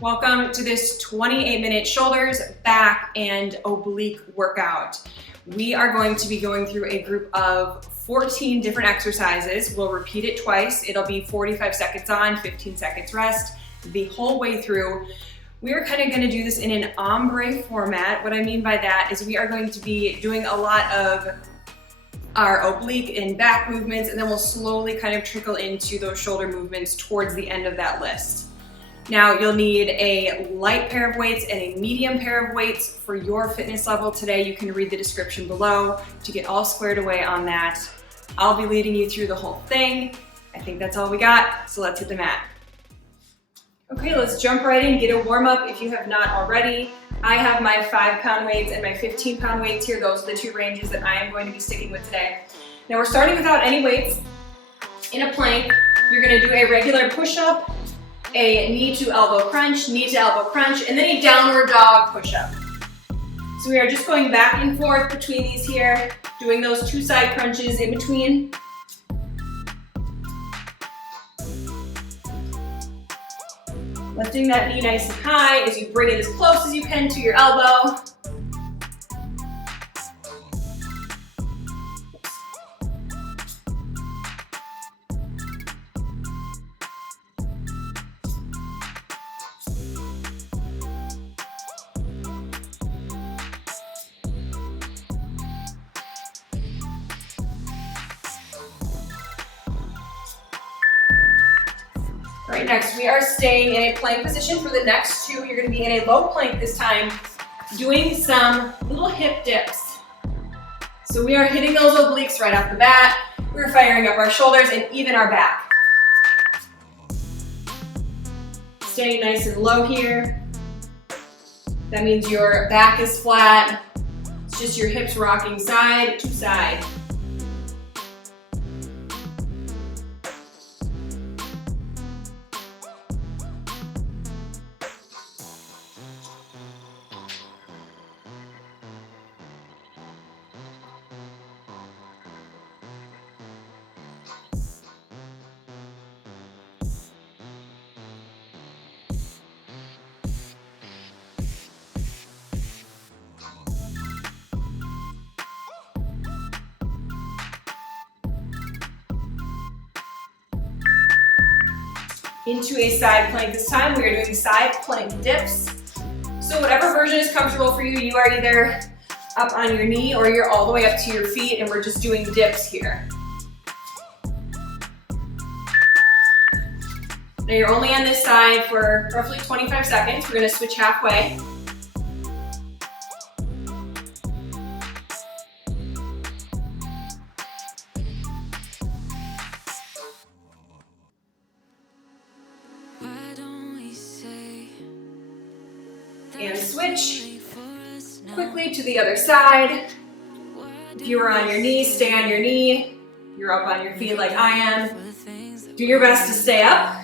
Welcome to this 28-minute shoulders, back, and oblique workout. We are going to be going through a group of 14 different exercises. We'll repeat it twice. It'll be 45 seconds on, 15 seconds rest, the whole way through. We are kind of going to do this in an ombre format. What I mean by that is we are going to be doing a lot of our oblique and back movements, and then we'll slowly kind of trickle into those shoulder movements towards the end of that list. Now you'll need a light pair of weights and a medium pair of weights for your fitness level today. You can read the description below to get all squared away on that. I'll be leading you through the whole thing. I think that's all we got, so let's hit the mat. Okay, let's jump right in, get a warm up if you have not already. I have my 5-pound weights and my 15-pound weights here. Those are the two ranges that I am going to be sticking with today. Now we're starting without any weights. In a plank, you're gonna do a regular push-up, a knee to elbow crunch, and then a downward dog push-up. So we are just going back and forth between these here, doing those 2 side crunches in between. Lifting that knee nice and high as you bring it as close as you can to your elbow. All right, next we are staying in a plank position for the next 2. You're gonna be in a low plank this time, doing some little hip dips. So we are hitting those obliques right off the bat. We're firing up our shoulders and even our back. Staying nice and low here. That means your back is flat. It's just your hips rocking side to side. Into a side plank this time. We are doing side plank dips. So whatever version is comfortable for you, you are either up on your knee or you're all the way up to your feet, and we're just doing dips here. Now you're only on this side for roughly 25 seconds. We're gonna switch halfway. And switch quickly to the other side. If you are on your knee, stay on your knee. You're up on your feet like I am. Do your best to stay up.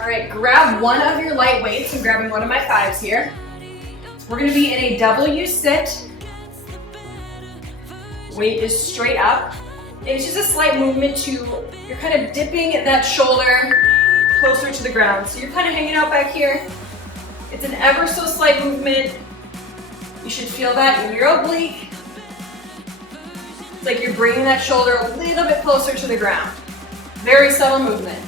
All right, grab one of your light weights. I'm grabbing one of my 5s here. We're gonna be in a W sit. Weight is straight up. It's just a slight movement to, you're kind of dipping that shoulder closer to the ground. So you're kind of hanging out back here. It's an ever so slight movement. You should feel that in your oblique. It's like you're bringing that shoulder a little bit closer to the ground. Very subtle movement.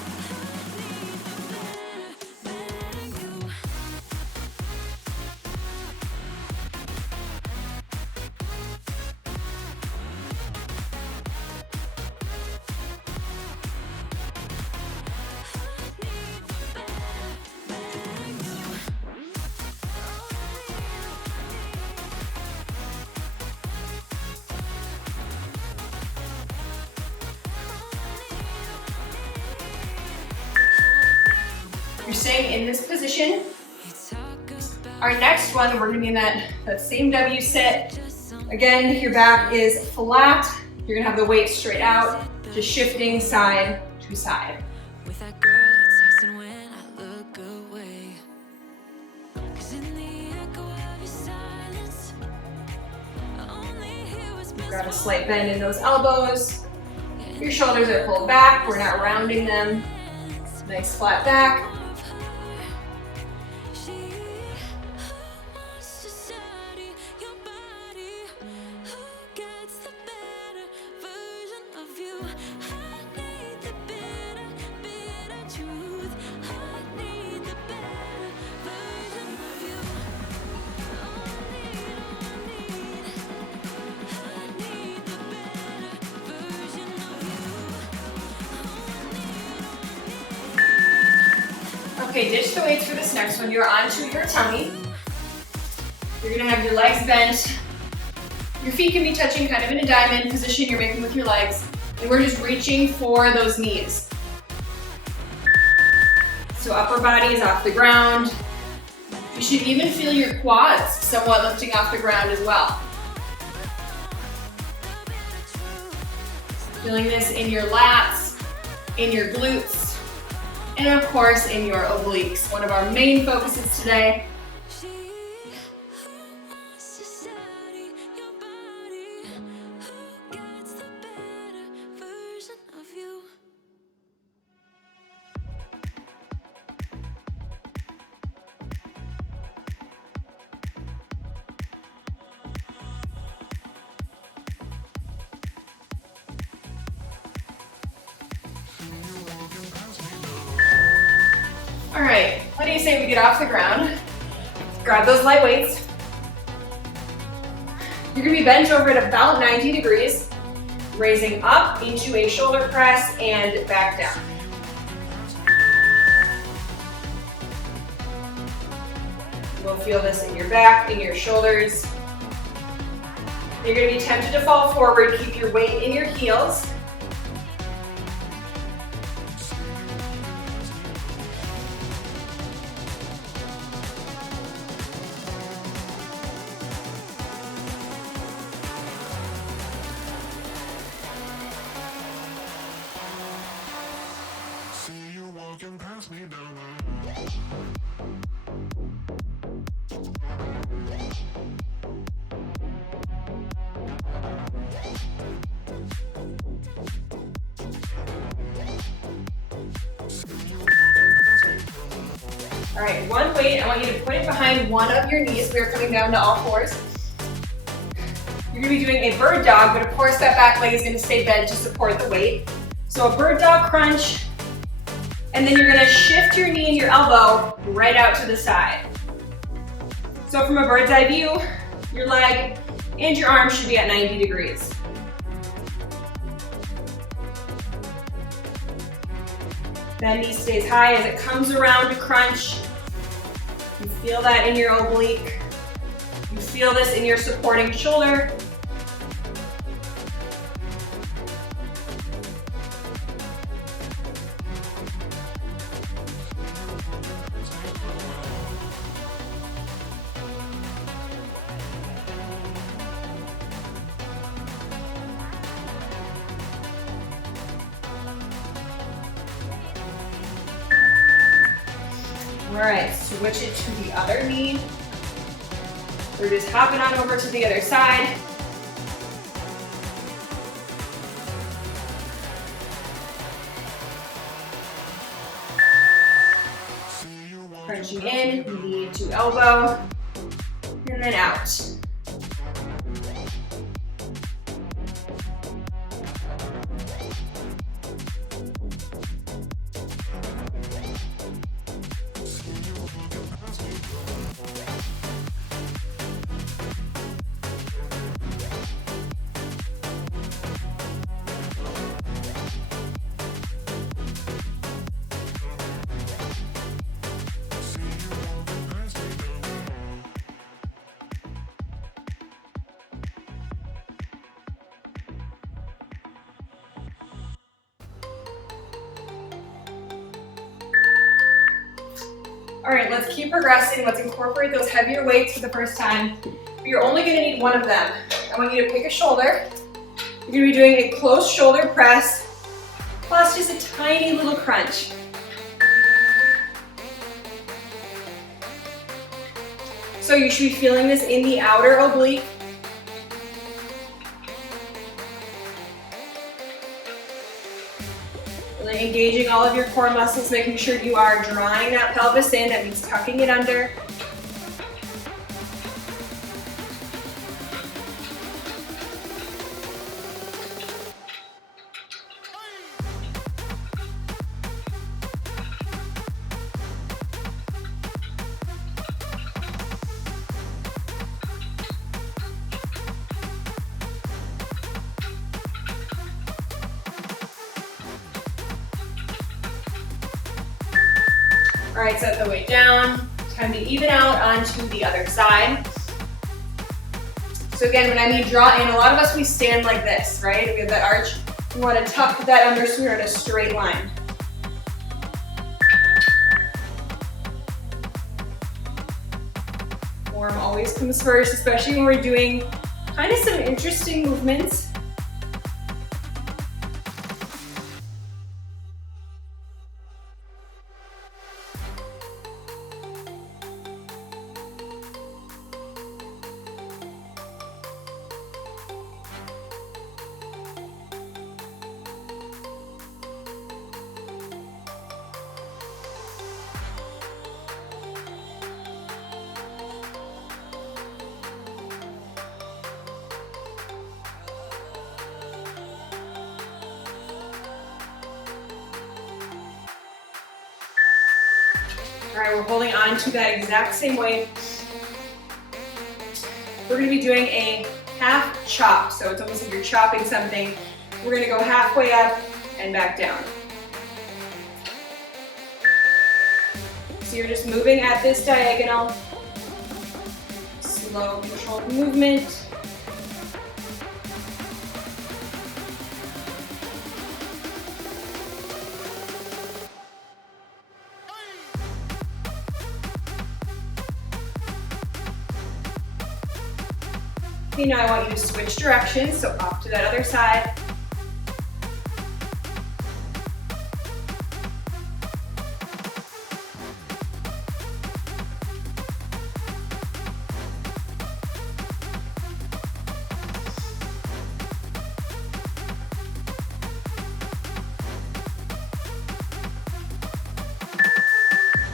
You're staying in this position. Our next one, we're gonna be in that same W sit. Again, your back is flat. You're gonna have the weight straight out, just shifting side to side. Got a slight bend in those elbows. Your shoulders are pulled back. We're not rounding them. Nice flat back. Okay, ditch the weights for this next one. You're onto your tummy. You're gonna have your legs bent. Your feet can be touching kind of in a diamond position you're making with your legs. And we're just reaching for those knees. So upper body is off the ground. You should even feel your quads somewhat lifting off the ground as well. Feeling this in your lats, in your glutes, and of course in your obliques, one of our main focuses today. All right, what do you say we get off the ground? Grab those light weights. You're gonna be bent over at about 90 degrees, raising up into a shoulder press and back down. You'll feel this in your back, in your shoulders. You're gonna be tempted to fall forward. Keep your weight in your heels. All right, one weight, I want you to put it behind one of your knees. We are coming down to all fours. You're gonna be doing a bird dog, but of course that back leg is gonna stay bent to support the weight. So a bird dog crunch, and then you're gonna shift your knee and your elbow right out to the side. So from a bird's eye view, your leg and your arm should be at 90 degrees. That knee stays high as it comes around to crunch. You feel that in your oblique. You feel this in your supporting shoulder. All right, switch it to the other knee. We're just hopping on over to the other side. Crunching in, knee to elbow, and then out. All right, let's keep progressing. Let's incorporate those heavier weights for the first time. But you're only gonna need one of them. I want you to pick a shoulder. You're gonna be doing a close shoulder press, plus just a tiny little crunch. So you should be feeling this in the outer oblique. Really engaging all of your core muscles, making sure you are drawing that pelvis in. That means tucking it under. All right, set the weight down. Time to even out onto the other side. So again, when I mean draw in, a lot of us, we stand like this, right? We have that arch. We want to tuck that under so we're in a straight line. Form always comes first, especially when we're doing kind of some interesting movements. All right, we're holding on to that exact same weight. We're gonna be doing a half chop, so it's almost like you're chopping something. We're gonna go halfway up and back down. So you're just moving at this diagonal. Slow, controlled movement. Okay, now I want you to switch directions, so off to that other side.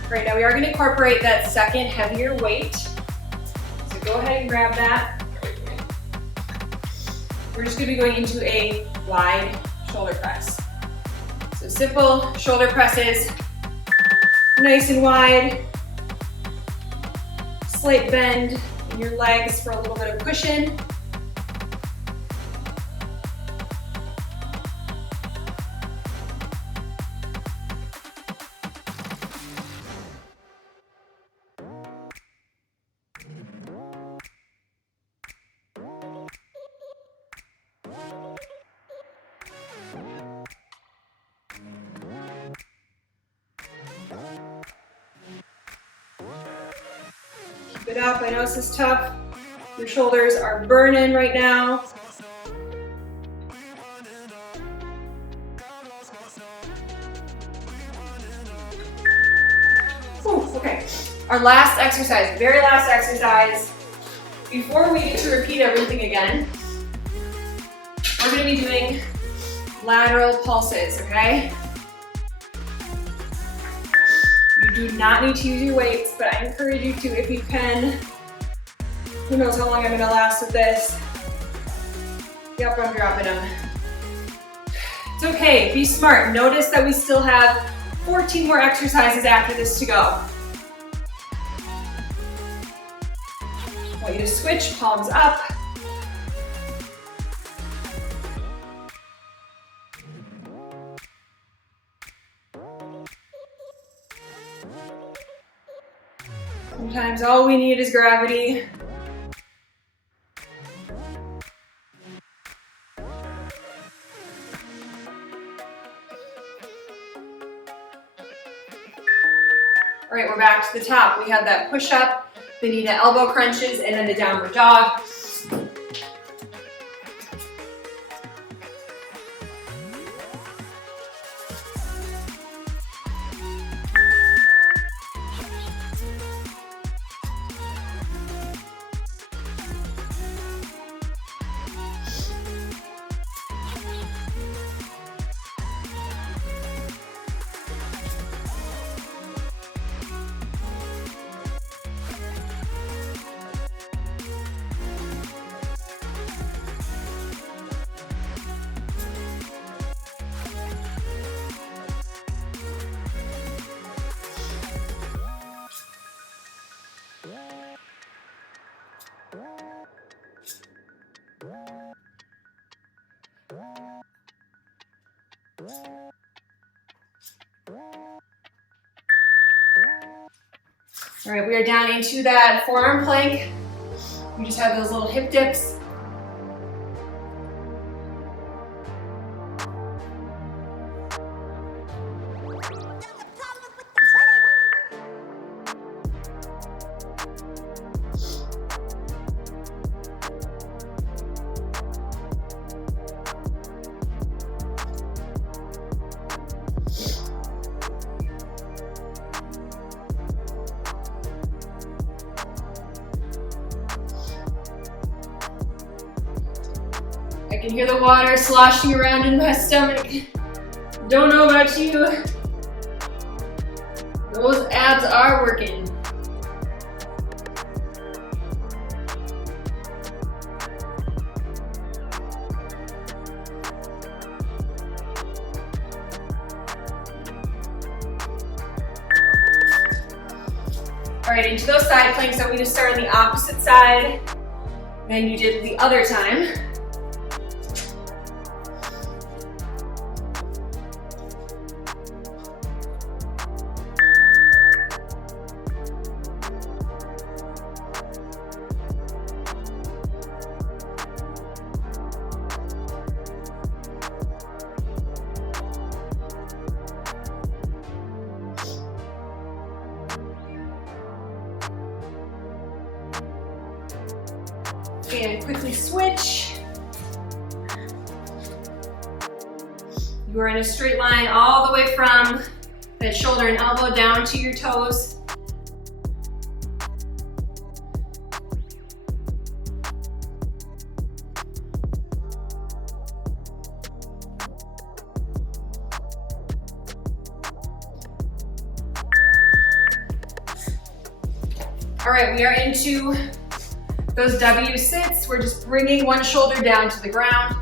All right, now we are going to incorporate that second heavier weight. So go ahead and grab that. We're just going to be going into a wide shoulder press. So simple shoulder presses, nice and wide. Slight bend in your legs for a little bit of cushion. Keep it up. I know this is tough. Your shoulders are burning right now. Whew, okay. Our last exercise, very last exercise. Before we get to repeat everything again, we're going to be doing lateral pulses, okay? You do not need to use your weights, but I encourage you to if you can. Who knows how long I'm gonna last with this. Yep, I'm dropping them. It's okay, be smart. Notice that we still have 14 more exercises after this to go. I want you to switch, palms up. Sometimes all we need is gravity. All right, we're back to the top. We had that push-up, the knee to elbow crunches, and then the downward dog. All right, we are down into that forearm plank. We just have those little hip dips. I can hear the water sloshing around in my stomach. Don't know about you. Those abs are working. All right, into those side planks, so we just start on the opposite side than you did the other time. And quickly switch. You are in a straight line all the way from that shoulder and elbow down to your toes. All right, we are into those W sits. We're just bringing one shoulder down to the ground.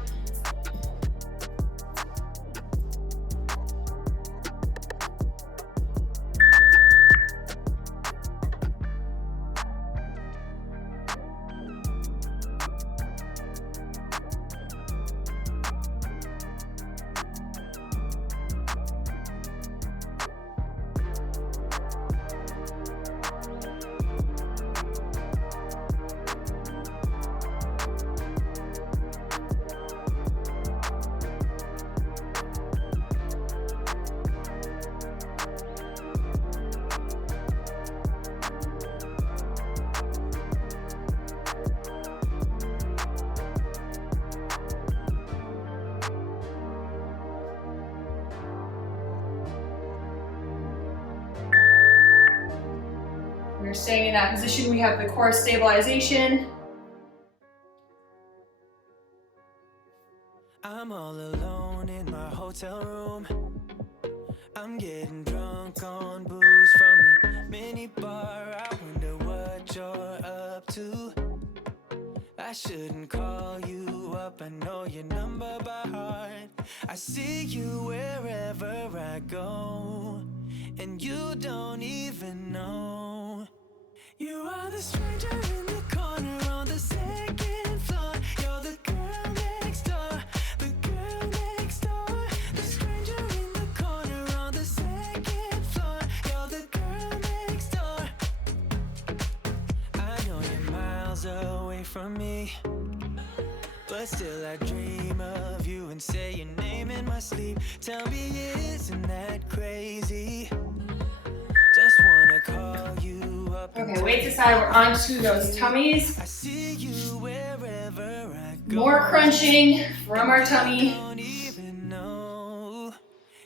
We're staying in that position. We have the core stabilization. I'm all alone in my hotel room. I'm getting drunk on booze from the mini bar. I wonder what you're up to. I shouldn't call you up, I know your number by heart. I see you wherever I go, and you don't even know. You are the stranger in the corner on the second floor. You're the girl next door, the girl next door. The stranger in the corner on the second floor. You're the girl next door. I know you're miles away from me, but still I dream of you and say your name in my sleep. Tell me, isn't that crazy? Just wanna call you up. Okay, weights aside, we're onto those tummies. I see you wherever I go. More crunching from our tummy. Don't even know.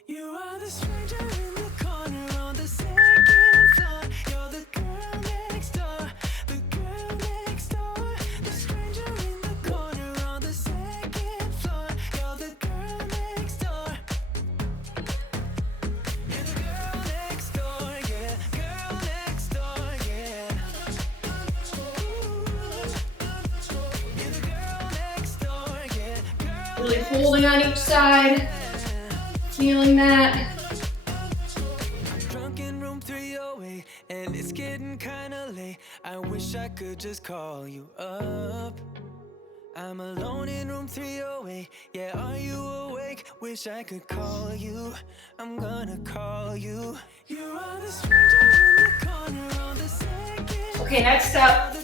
You are the stranger in the corner on the second floor. You're the girl next door, the girl next door. The stranger in the corner on the second floor. You're the girl next door. You're the girl next door, yeah. Girl next door, yeah. You're the girl next door, yeah. Girl Really holding on each side. Feeling that. Drunk in room 308, and it's getting kinda late. I wish I could just call you up. I'm alone in room 308. Yeah, are you awake? Wish I could call you. I'm gonna call you. You are the stranger in the corner on the second. Okay, next up,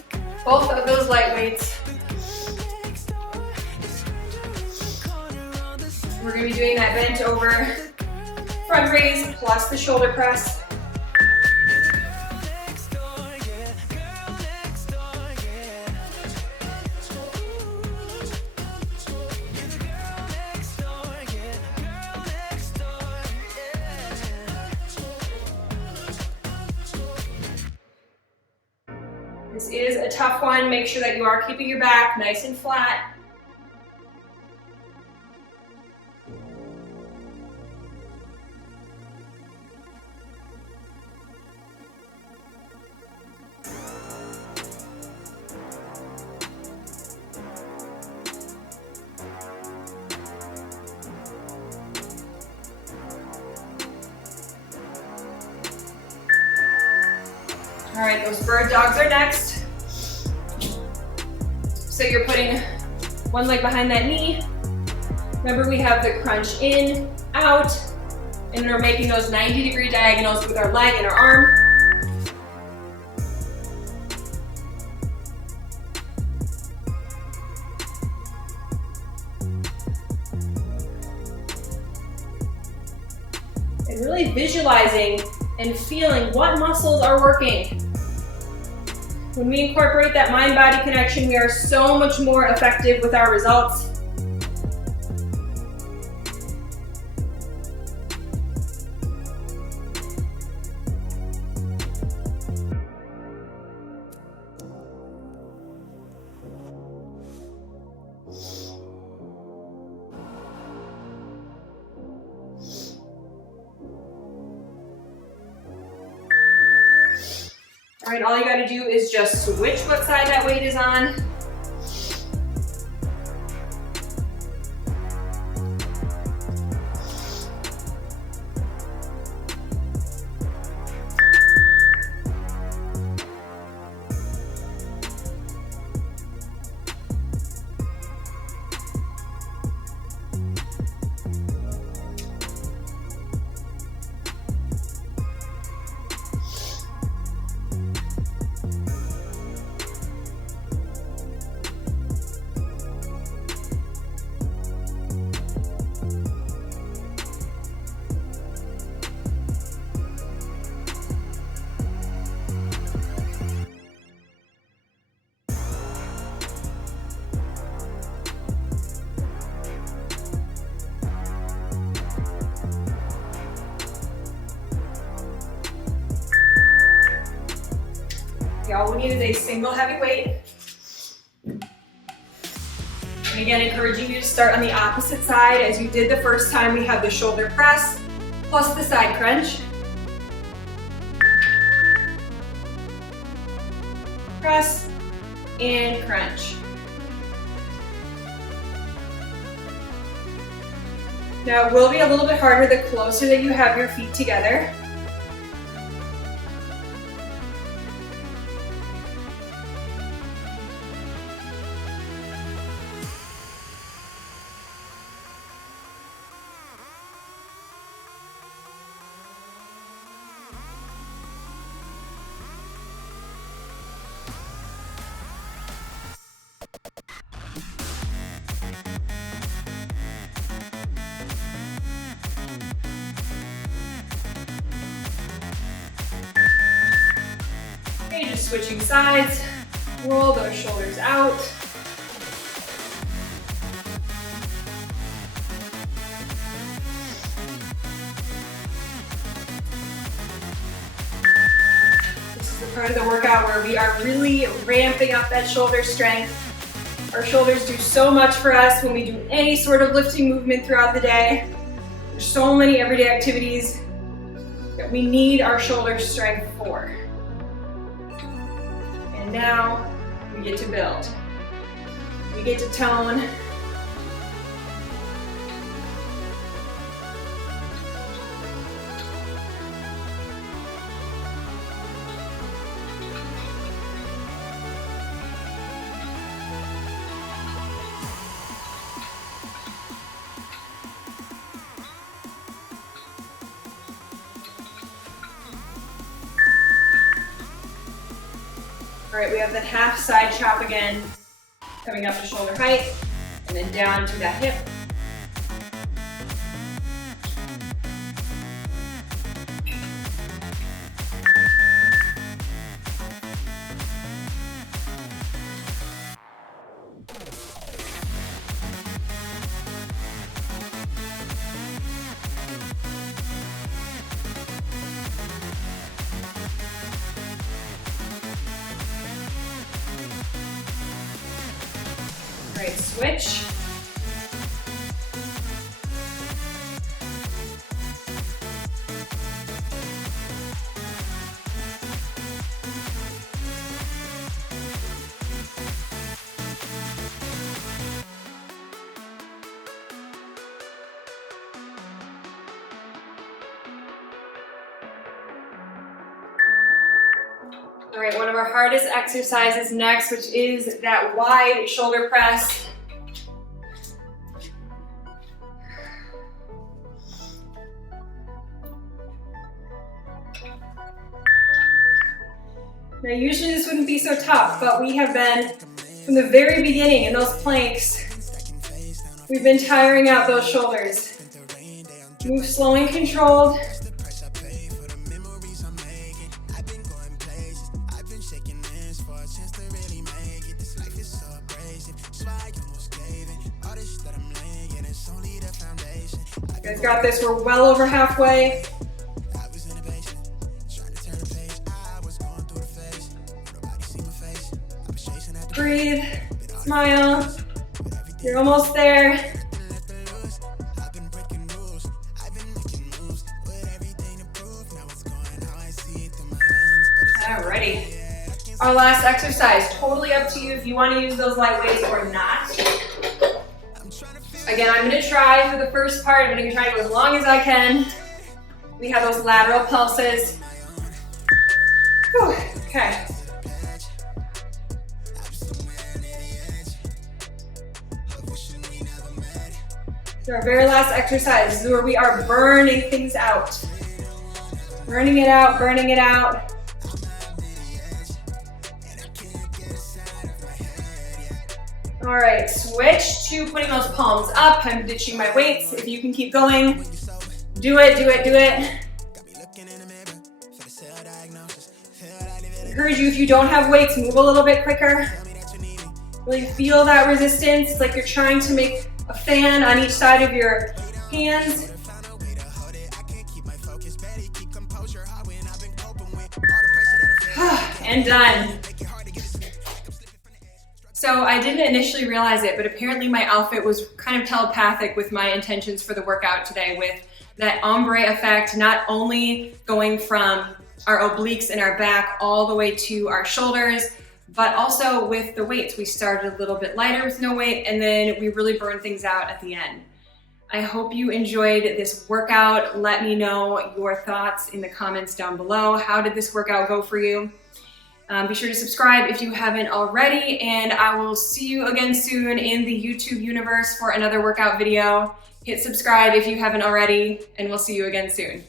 both of those light weights. We're gonna be doing that bent over front raise plus the shoulder press. This is a tough one. Make sure that you are keeping your back nice and flat. All right, those bird dogs are next. So you're putting one leg behind that knee. Remember, we have the crunch in, out, and we're making those 90-degree diagonals with our leg and our arm. And really visualizing and feeling what muscles are working. When we incorporate that mind-body connection, we are so much more effective with our results. All right, all you gotta do is just switch what side that weight is on. All we need is a single heavy weight. And again, encouraging you to start on the opposite side as you did the first time. We have the shoulder press plus the side crunch. Press and crunch. Now it will be a little bit harder the closer that you have your feet together. Okay, just switching sides. Roll those shoulders out. This is the part of the workout where we are really ramping up that shoulder strength. Our shoulders do so much for us when we do any sort of lifting movement throughout the day. There's so many everyday activities that we need our shoulder strength for. And now we get to build. We get to tone. All right, we have that half side chop again, coming up to shoulder height, and then down to that hip. All right, switch. All right, one of our hardest exercises next, which is that wide shoulder press. Now, usually this wouldn't be so tough, but we have been, from the very beginning in those planks, we've been tiring out those shoulders. Move slow and controlled. You guys got this, we're well over halfway. Breathe, smile, you're almost there. Alrighty, our last exercise, totally up to you if you want to use those light weights or not. Again, I'm going to try for the first part, I'm going to try to go as long as I can. We have those lateral pulses. Whew, okay. So our very last exercise is where we are burning things out. Burning it out, burning it out. All right, switch to putting those palms up. I'm ditching my weights. If you can keep going, do it, do it, do it. Encourage you, if you don't have weights, move a little bit quicker. Really feel that resistance. It's like you're trying to make a fan on each side of your hands. And done. So I didn't initially realize it, but apparently my outfit was kind of telepathic with my intentions for the workout today, with that ombre effect, not only going from our obliques and our back all the way to our shoulders, but also with the weights. We started a little bit lighter with no weight, and then we really burned things out at the end. I hope you enjoyed this workout. Let me know your thoughts in the comments down below. How did this workout go for you? Be sure to subscribe if you haven't already, and I will see you again soon in the YouTube universe for another workout video. Hit subscribe if you haven't already, and we'll see you again soon.